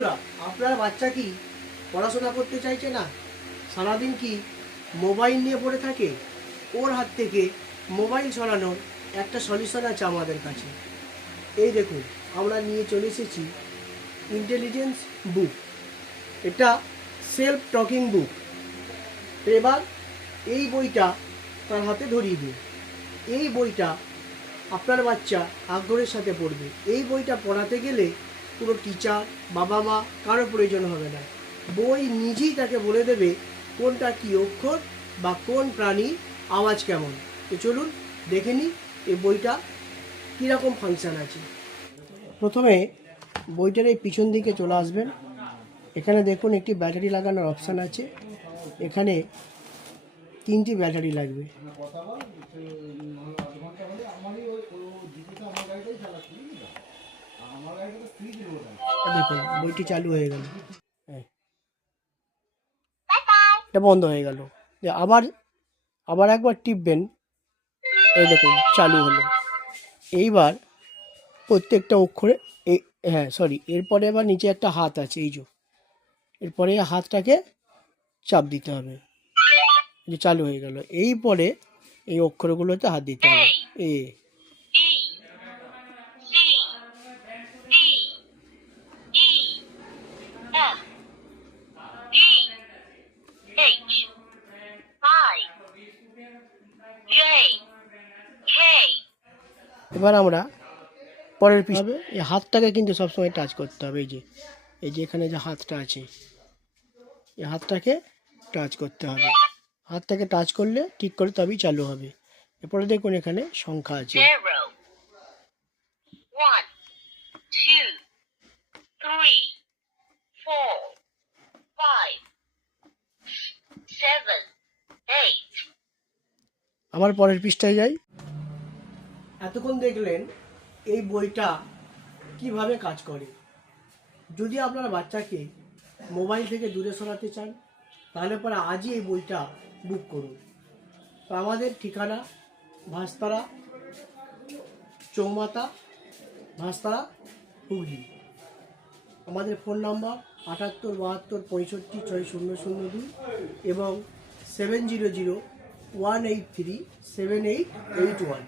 আপনার বাচ্চা কি পড়াশোনা করতে চাইছে না, সারাদিন কি মোবাইল নিয়ে পড়ে থাকে? ওর হাত থেকে মোবাইল সরানোর একটা সলিউশন আছে আমাদের কাছে। এই দেখুন, আমরা নিয়ে চলে এসেছি ইন্টেলিজেন্স বুক। এটা সেলফ টকিং বুক। এবার এই বইটা তার হাতে ধরিয়ে দিন। এই বইটা আপনার বাচ্চা আগ্রহের সাথে পড়বে। এই বইটা পড়াতে গেলে পুরো টিচার, বাবা মা কারো প্রয়োজন হবে না। বই নিজেই তাকে বলে দেবে কোনটা কী অক্ষর বা কোন প্রাণীর আওয়াজ কেমন। তো চলুন দেখে নিই এই বইটা কীরকম ফাংশান আছে। প্রথমে বইটার এই পিছন দিকে চলে আসবেন। এখানে দেখুন একটি ব্যাটারি লাগানোর অপশান আছে। এখানে 3টি ব্যাটারি লাগবে। দেখুন বইটি চালু হয়ে গেল, এটা বন্ধ হয়ে গেল। আবার আবার একবার টিপবেন, এই দেখুন চালু হলো। এইবার প্রত্যেকটা অক্ষরে এরপরে আবার নিচে একটা হাত আছে, এই যে এরপরে হাতটাকে চাপ দিতে হবে, যে চালু হয়ে গেল। এই পরে এই অক্ষরগুলোতে হাত দিতে হবে। এ এবার আমরা পরের পিছনে এই হাতটাকে কিন্তু সবসময় টাচ করতে হবে। এই যে এখানে যে হাতটা আছে, এই হাতটাকে টাচ করতে হবে। হাতটাকে টাচ করলে ঠিক করে তবেই চালু হবে। এরপরে দেখুন এখানে সংখ্যা আছে। 0 1 2 3 4 5 7 8 আবার পরের পৃষ্ঠায় যাই। এতক্ষণ দেখলেন এই বইটা কিভাবে কাজ করে। যদি আপনার বাচ্চাকে মোবাইল থেকে দূরে সরাতে চান, তাহলে পরে আজই এই বইটা বুক করুন। তো আমাদের ঠিকানা ভাস্তারা, চৌমাথা, ভাস্তারা, হুগলি। আমাদের ফোন নাম্বার 78 72 65 6002 এবং 700 183 7881।